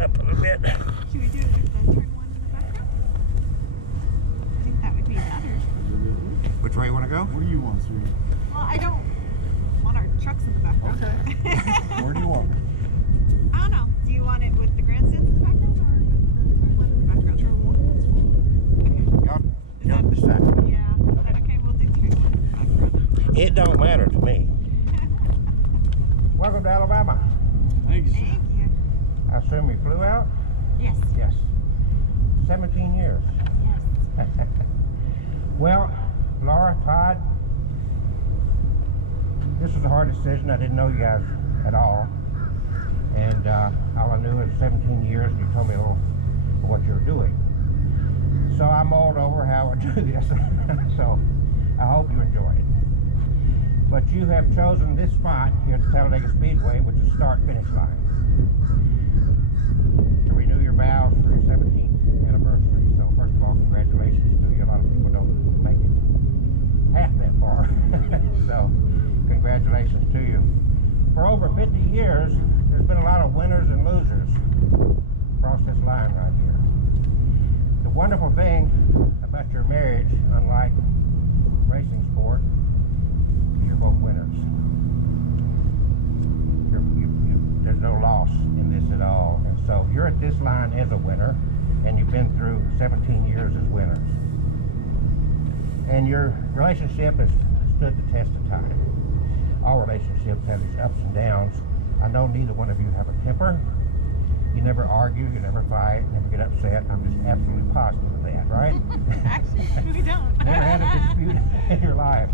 up a little bit. Should we do it with the turn one in the background? I think that would be better. Which way you want to go? Where do you want, sweetie? Well, I don't want our trucks in the background. Okay. Where do you want it? I don't know. Do you want it with the grandstands in the background or with the turn one in the background? Turn one, that's fine. Y'all decide. Yeah. Is that okay? We'll do turn one in the background. It don't matter to me. Welcome to Alabama. Thank you, sir. Thank you. I assume you flew out? Yes. Yes. 17 years. Yes. Well, Laura, Todd, this was a hard decision. I didn't know you guys at all. And all I knew is 17 years, and you told me a little of what you were doing. So I mulled over how I do this. So I hope you enjoy it. But you have chosen this spot here at the Talledaga Speedway, which is start-finish line, to renew your vows for your 17th anniversary. So first of all, congratulations to you. A lot of people don't make it half that far. So congratulations to you. For over 50 years, there's been a lot of winners and losers across this line right here. The wonderful thing about your marriage, unlike racing sport, is you're both winners. There's no loss in this at all. And so you're at this line as a winner, and you've been through 17 years as winners. And your relationship has stood the test of time. All relationships have these ups and downs. I know neither one of you have a temper. You never argue, you never fight, never get upset. I'm just absolutely positive of that, right? Actually, we don't. Never had a dispute in your life.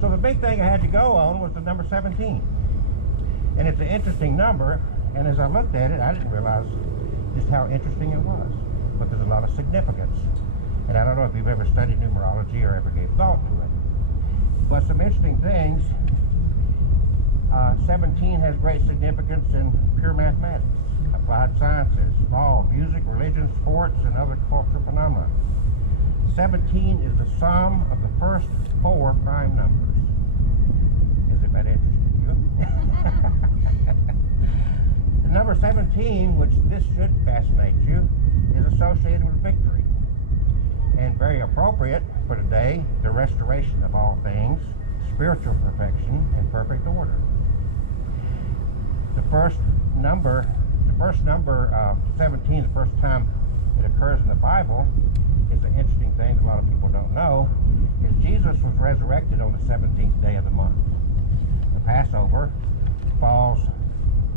So the big thing I had to go on was the number 17. And it's an interesting number, and as I looked at it, I didn't realize just how interesting it was. But there's a lot of significance. And I don't know if you've ever studied numerology or ever gave thought to it. But some interesting things. 17 has great significance in pure mathematics, applied sciences, law, music, religion, sports, and other cultural phenomena. 17 is the sum of the first 4 prime numbers. Is it that interesting to you? The number 17, which this should fascinate you, is associated with victory. And very appropriate for today, the restoration of all things, spiritual perfection, and perfect order. The first number 17, the first time it occurs in the Bible, is an interesting thing that a lot of people don't know, is Jesus was resurrected on the 17th day of the month. The Passover falls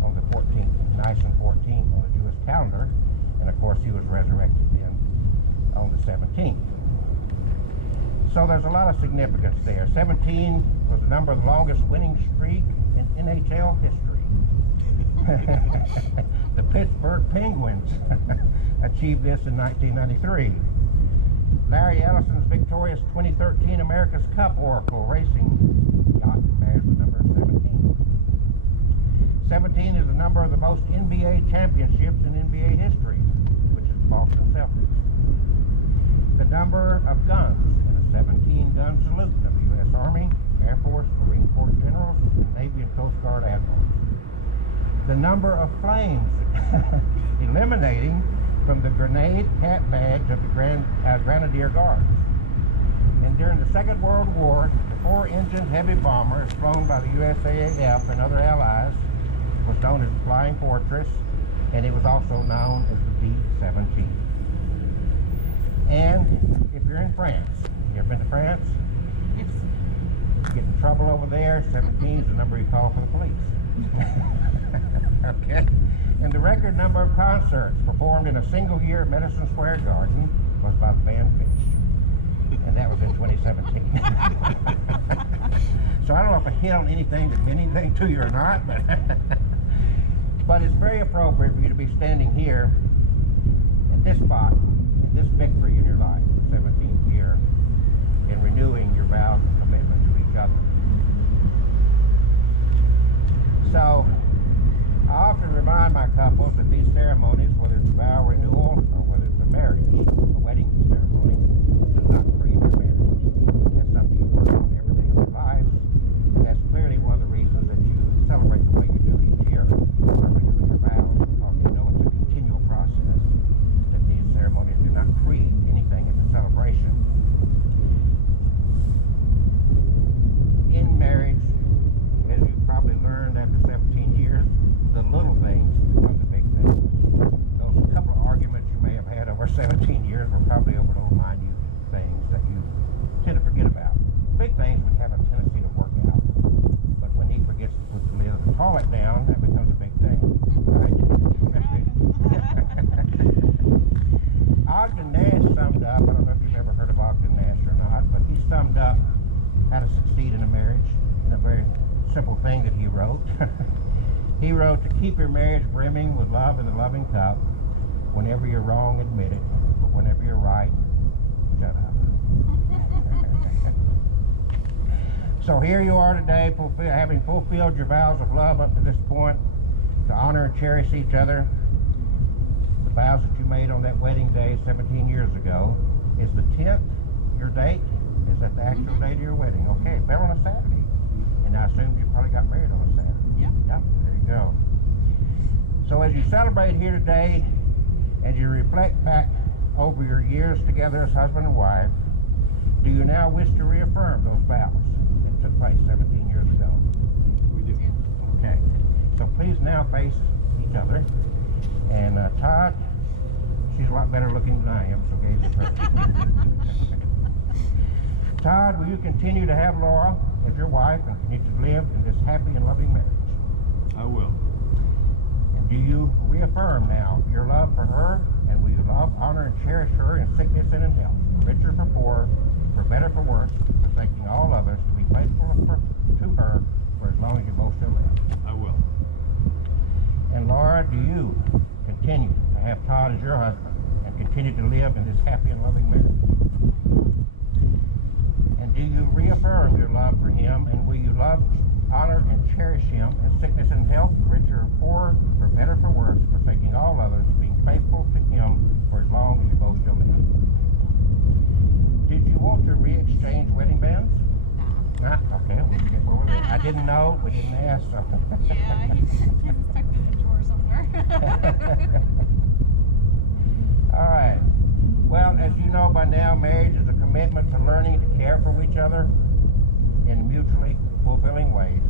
on the 14th, nice and 14th on the Jewish calendar, and of course he was resurrected then on the 17th. So there's a lot of significance there. 17 was the number of the longest winning streak in NHL history. The Pittsburgh Penguins achieved this in 1993. Larry Ellison's victorious 2013 America's Cup Oracle Racing yacht bears the number 17. 17 is the number of the most NBA championships in NBA history, which is Boston Celtics. The number of guns in a 17-gun salute of the U.S. Army, Air Force, Marine Corps generals, and Navy and Coast Guard admirals. The number of flames eliminating from the grenade cap badge of the Grenadier Guards. And during the Second World War, the 4-engined heavy bomber flown by the USAF and other allies was known as the Flying Fortress, and it was also known as the B-17. And if you're in France, you ever been to France? Yes. You get in trouble over there, 17 is the number you call for the police. Okay. And the record number of concerts performed in a single year at Madison Square Garden was by the band Fish. And that was in 2017. So I don't know if I hit on anything that meant anything to you or not, but it's very appropriate for you to be standing here at this spot, in this victory in your life, the 17th year, in renewing your vows and commitment to each other. So I often remind my couples that these ceremonies, whether it's a vow renewal or whether it's a marriage, a wedding ceremony, does not create your marriage. That's something you work on every day of your lives. And that's clearly one of the reasons that you celebrate the way you do each year, by renewing your vows, because you know it's a He wrote to keep your marriage brimming with love in the loving cup. Whenever you're wrong, admit it. But whenever you're right, shut up. So here you are today, having fulfilled your vows of love up to this point, to honor and cherish each other. The vows that you made on that wedding day 17 years ago. Is the 10th your date? Is that the actual date of your wedding? Okay, it fell on a Saturday. And I assume you probably got married on a Saturday. Yep. Yep, there you go. So as you celebrate here today, as you reflect back over your years together as husband and wife, do you now wish to reaffirm those vows that took place 17 years ago? We do. Yeah. Okay. So please now face each other. And Todd, she's a lot better looking than I am, so gaze at her. Todd, will you continue to have Laura as your wife and continue to live in this happy and loving marriage? I will. And do you reaffirm now your love for her, and will you love, honor, and cherish her in sickness and in health, for richer, for poorer, for better, for worse, forsaking all others, to be faithful to her for as long as you both still live? I will. And Laura, do you continue to have Todd as your husband and continue to live in this happy and loving marriage? And do you reaffirm your love for him, and will you love, honor, and cherish him in sickness and health, richer or poorer, for better for worse, forsaking all others, being faithful to him for as long as you both shall live? Did you want to re-exchange wedding bands? Nah, okay, we'll get where we're at. I didn't know, we didn't ask, so. Yeah, he's tucked in a drawer somewhere. All right. Well, as you know by now, marriage is a commitment to learning to care for each other in mutually fulfilling ways.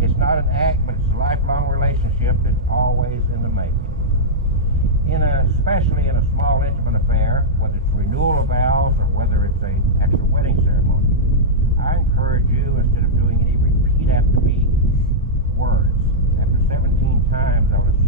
It's not an act, but it's a lifelong relationship that's always in the making. Especially in a small, intimate affair, whether it's renewal of vows or whether it's an actual wedding ceremony, I encourage you, instead of doing any repeat after me words, after 17 times I would